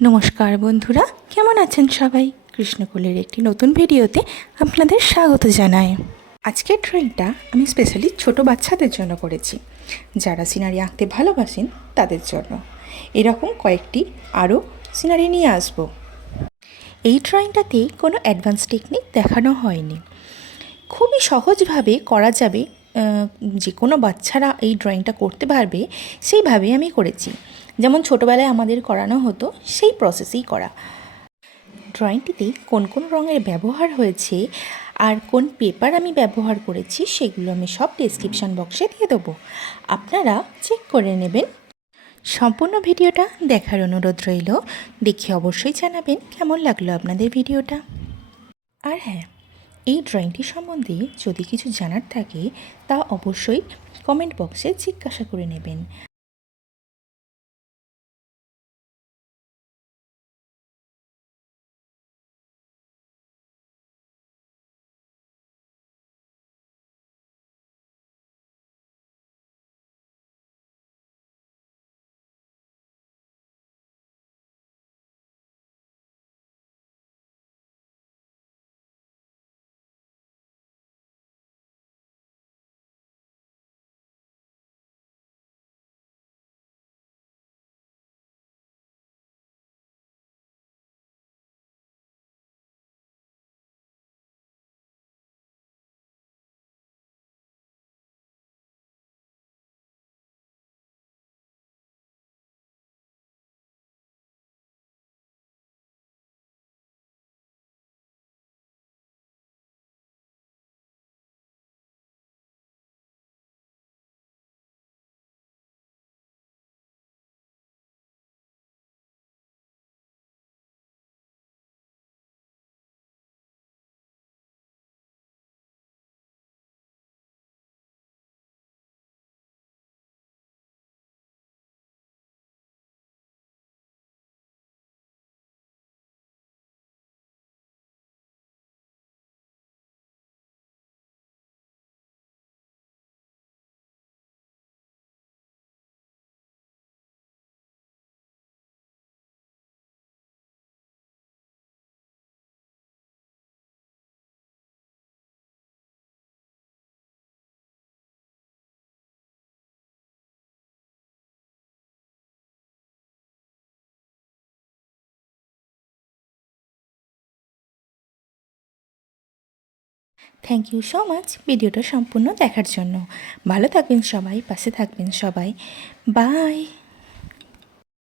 নমস্কার বন্ধুরা, কেমন আছেন সবাই? কৃষ্ণকুলের একটি নতুন ভিডিওতে আপনাদের স্বাগত জানাই। আজকের ড্রয়িংটা আমি স্পেশালি ছোট বাচ্চাদের জন্য করেছি, যারা সিনারি আঁকতে ভালোবাসেন তাদের জন্য। এরকম কয়েকটি আরও সিনারি নিয়ে আসব। এই ড্রয়িংটাতে কোনো অ্যাডভান্স টেকনিক দেখানো হয়নি, খুবই সহজভাবে করা যাবে, যে কোনো বাচ্চারা এই ড্রয়িংটা করতে পারবে সেইভাবে আমি করেছি। যেমন ছোটোবেলায় আমাদের করানো হতো সেই প্রসেসেই করা। ড্রয়িংটিতে কোন কোন রঙের ব্যবহার হয়েছে আর কোন পেপার আমি ব্যবহার করেছি সেগুলো আমি সব ডেসক্রিপশান বক্সে দিয়ে দেবো, আপনারা চেক করে নেবেন। সম্পূর্ণ ভিডিওটা দেখার অনুরোধ রইল। দেখে অবশ্যই জানাবেন কেমন লাগলো আপনাদের ভিডিওটা। আর হ্যাঁ, এই ড্রয়িংটি সম্বন্ধে যদি কিছু জানার থাকে তা অবশ্যই কমেন্ট বক্সে জিজ্ঞাসা করে নেবেন। থ্যাংক ইউ সো মাচ ভিডিওটা সম্পূর্ণ দেখার জন্য। ভালো থাকবেন সবাই, পাশে থাকবেন সবাই। বাই।